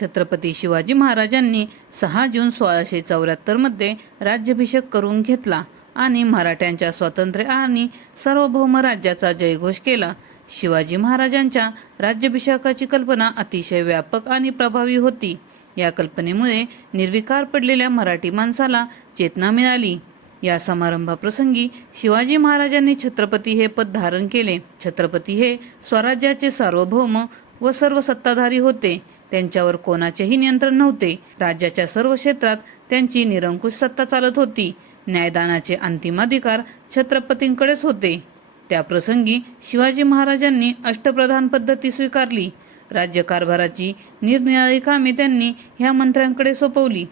छत्रपती शिवाजी महाराजांनी सहा जून सोळाशे चौऱ्याहत्तरमध्ये राज्याभिषेक करून घेतला आणि मराठ्यांच्या स्वातंत्र्य आणि सार्वभौम राज्याचा जयघोष केला. शिवाजी महाराजांच्या राज्याभिषेकाची कल्पना अतिशय व्यापक आणि प्रभावी होती. या कल्पनेमुळे निर्विकार पडलेल्या मराठी माणसाला चेतना मिळाली. या समारंभाप्रसंगी शिवाजी महाराजांनी छत्रपती हे पद धारण केले. छत्रपती हे स्वराज्याचे सार्वभौम व सर्व सत्ताधारी होते. त्यांच्यावर कोणाचेही नियंत्रण नव्हते. राज्याच्या सर्व क्षेत्रात त्यांची निरंकुश सत्ता चालत होती. न्यायदानाचे अंतिमाधिकार छत्रपतींकडेच होते. त्या प्रसंगी शिवाजी महाराजांनी अष्टप्रधान पद्धती स्वीकारली. राज्यकारभाराची निरनिराळी कामे त्यांनी ह्या मंत्र्यांकडे सोपवली.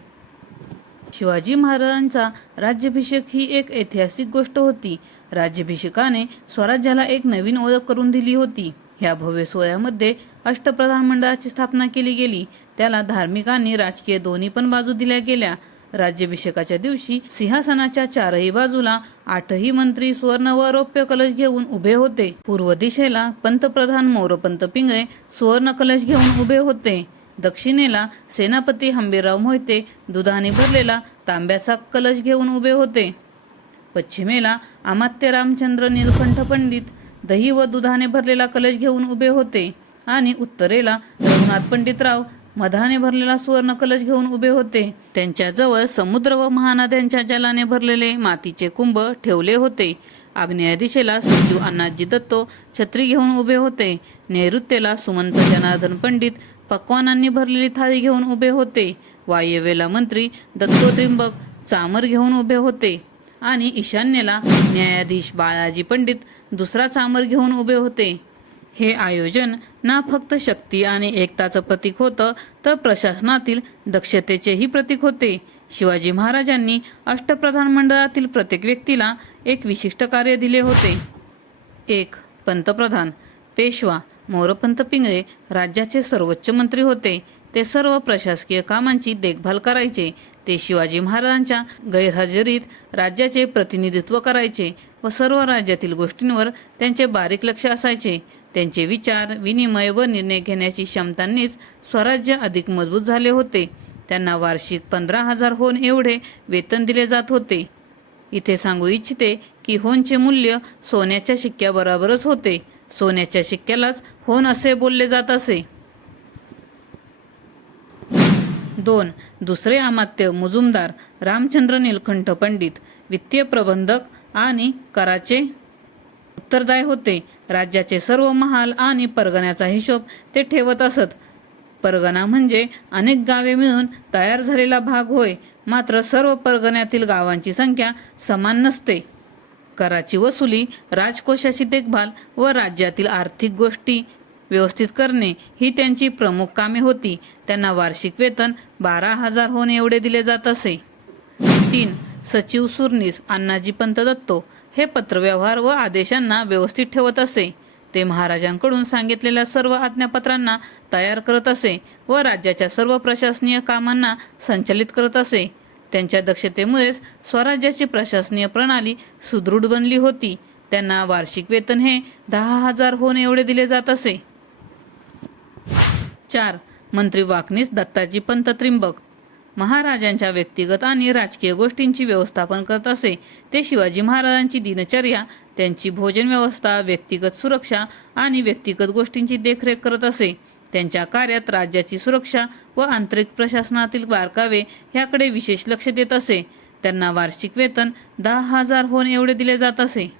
शिवाजी महाराजांचा राज्याभिषेक ही एक ऐतिहासिक गोष्ट होती. राज्याभिषेकाने स्वराज्याला एक नवीन ओळख करून दिली होती. ह्या भव्य सोहळ्यामध्ये अष्टप्रधान मंडळाची स्थापना केली गेली. त्याला धार्मिक आणि राजकीय दोन्ही पण बाजू दिल्या गेल्या. राज्याभिषेकाच्या दिवशी सिंहासनाच्या चारही बाजूला आठही मंत्री सुवर्ण व रौप्य कलश घेऊन उभे होते. पूर्व दिशेला पंतप्रधान मोरपंत पिंगळे सुवर्ण कलश घेऊन उभे होते. दक्षिणेला सेनापती हंबीरराव मोहिते दुधाने भरलेला तांब्याचा कलश घेऊन उभे होते. पश्चिमेला अमात्य रामचंद्र निलकंठ पंडित दही व दुधाने भरलेला कलश घेऊन उभे होते आणि उत्तरेला रघुनाथ पंडितराव मधाने भरलेला सुवर्ण कलश घेऊन उभे होते. त्यांच्याजवळ समुद्र व महानद्यांच्या जलाने भरलेले मातीचे कुंभ ठेवले होते. आग्नेय दिशेला सचिव अण्णाजी दत्तो छत्री घेऊन उभे होते. नैऋत्येला सुमंत जनार्दन पंडित पक्वानांनी भरलेली थाळी घेऊन उभे होते. वायव्येला मंत्री दत्तो त्रिंबक चामर घेऊन उभे होते. आणि ईशान्येला न्यायाधीश बाळाजी पंडित दुसरा चामर घेऊन उभे होते. हे आयोजन ना फक्त शक्ती आणि एकताचं प्रतीक होतं तर प्रशासनातील दक्षतेचेही प्रतीक होते. शिवाजी महाराजांनी अष्टप्रधान मंडळातील प्रत्येक व्यक्तीला एक विशिष्ट कार्य दिले होते. एक पंतप्रधान. पेशवा मोरपंत पिंगळे राज्याचे सर्वोच्च मंत्री होते. ते सर्व प्रशासकीय कामांची देखभाल करायचे. ते शिवाजी महाराजांच्या गैरहजेरीत राज्याचे प्रतिनिधित्व करायचे व सर्व राज्यातील गोष्टींवर त्यांचे बारीक लक्ष असायचे. त्यांचे विचार विनिमय व निर्णय घेण्याची क्षमतांनीच स्वराज्य अधिक मजबूत झाले होते. त्यांना वार्षिक पंधरा हजार होन एवढे वेतन दिले जात होते. इथे सांगू इच्छिते की होनचे मूल्य सोन्याच्या शिक्क्याबरोबरच होते. सोन्याच्या शिक्क्यालाच होन असे बोलले जात असे. दोन. दुसरे अमात्य मुजुमदार रामचंद्र निलकंठ पंडित वित्तीय प्रबंधक आणि कराचे उत्तरदाय होते. राज्याचे सर्व महाल आणि परगण्याचा हिशोब ते ठेवत असत. परगणा म्हणजे अनेक गावे मिळून तयार झालेला भाग होय. मात्र सर्व परगण्यातील गावांची संख्या समान नसते. कराची वसुली राजकोषाची देखभाल व राज्यातील आर्थिक गोष्टी व्यवस्थित करणे ही त्यांची प्रमुख कामे होती. त्यांना वार्षिक वेतन बारा हजार होऊन एवढे दिले जात असे. तीन सचिव सुरनीस अण्णाजी पंत दत्तो हे पत्रव्यवहार व आदेशांना व्यवस्थित ठेवत असे. ते महाराजांकडून सांगितलेल्या सर्व आज्ञापत्रांना तयार करत असे व राज्याच्या सर्व प्रशासनीय कामांना संचालित करत असे. त्यांच्या दक्षतेमुळेच स्वराज्याची प्रशासनीय प्रणाली सुदृढ बनली होती. त्यांना वार्षिक वेतन हे दहा हजार होऊन एवढे दिले जात असे. चार मंत्री वाकणीस दत्ताजी पंत त्रिंबक. महाराजांच्या व्यक्तिगत आणि राजकीय गोष्टींची व्यवस्थापन करत असे ते शिवाजी महाराजांची दिनचर्या त्यांची भोजन व्यवस्था व्यक्तिगत सुरक्षा आणि व्यक्तिगत गोष्टींची देखरेख करत असे. त्यांच्या कार्यात राज्याची सुरक्षा व आंतरिक प्रशासनातील बारकावे ह्याकडे विशेष लक्ष देत असे. त्यांना वार्षिक वेतन दहा हजार होऊन एवढे दिले जात असे.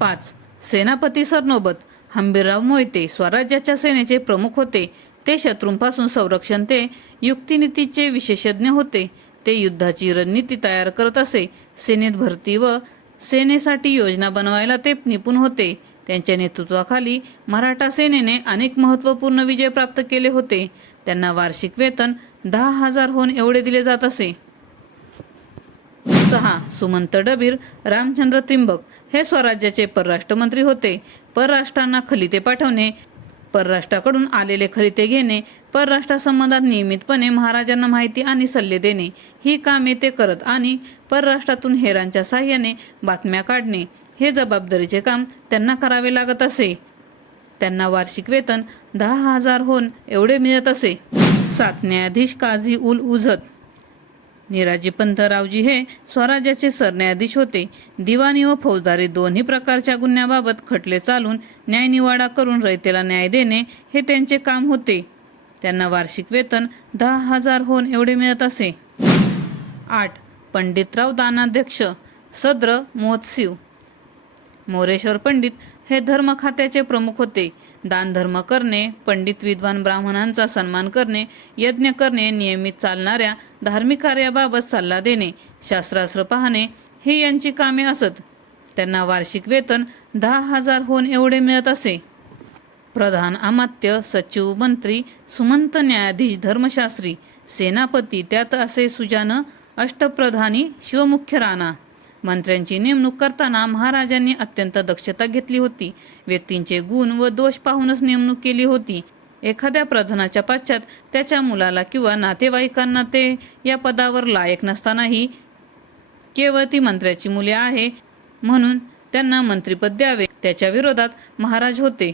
पाच. सेनापती सरनोबत. हंबीरराव मोहिते स्वराज्याच्या सेनेचे प्रमुख होते. ते शत्रूंपासून संरक्षण ते युक्तिनीतीचे विशेषज्ञ होते. ते युद्धाची रणनीती तयार करत असे. सेनेत भरती व सेनेसाठी योजना बनवायला ते निपुण होते. त्यांच्या नेतृत्वाखाली मराठा सेनेने अनेक महत्त्वपूर्ण विजय प्राप्त केले होते. त्यांना वार्षिक वेतन दहा हजार होऊन एवढे दिले जात असे. सहा सुमंत डबीर रामचंद्र त्रिंबक हे स्वराज्याचे परराष्ट्रमंत्री होते. परराष्ट्रांना खलिते पाठवणे परराष्ट्राकडून आलेले खलिते घेणे परराष्ट्रासंबंधात नियमितपणे महाराजांना माहिती आणि सल्ले देणे ही कामे ते करत आणि परराष्ट्रातून हेरांच्या साह्याने बातम्या काढणे हे जबाबदारीचे काम त्यांना करावे लागत असे. त्यांना वार्षिक वेतन दहा हजार होऊन एवढे मिळत असे. सात न्यायाधीश काझी उल उझत निराजी पंथरावजी हे स्वराज्याचे सरन्यायाधीश होते. दिवाणी व फौजदारी दोन्ही प्रकारच्या गुन्ह्याबाबत खटले चालून न्यायनिवाडा करून रयतेला न्याय देणे हे त्यांचे काम होते. त्यांना वार्षिक वेतन दहा हजार होऊन एवढे मिळत असे. आठ. पंडितराव दानाध्यक्ष सद्र मोहत्सिव मोरेश्वर पंडित हे धर्म खात्याचे प्रमुख होते. दानधर्म करणे पंडित विद्वान ब्राह्मणांचा सन्मान करणे यज्ञ करणे नियमित चालणाऱ्या धार्मिक कार्याबाबत सल्ला देणे शास्त्रास्त्र पाहणे हे यांची कामे असत. त्यांना वार्षिक वेतन दहा हजार होऊन एवढे मिळत असे. प्रधान अमात्य सचिव मंत्री सुमंत न्यायाधीश धर्मशास्त्री सेनापती त्यात असे सुजान अष्टप्रधानी शिवमुख्य राणा. मंत्र्यांची नेमणूक करताना महाराजांनी अत्यंत दक्षता घेतली होती. व्यक्तींचे गुण व दोष पाहूनच नेमणूक केली होती. एखाद्या प्रधानाच्या पाश्चात त्याच्या मुलाला किंवा नातेवाईकांना ते या पदावर लायक नसतानाही केवळ ती मंत्र्याची मुले आहे म्हणून त्यांना मंत्रिपद द्यावे. त्याच्या विरोधात महाराज होते.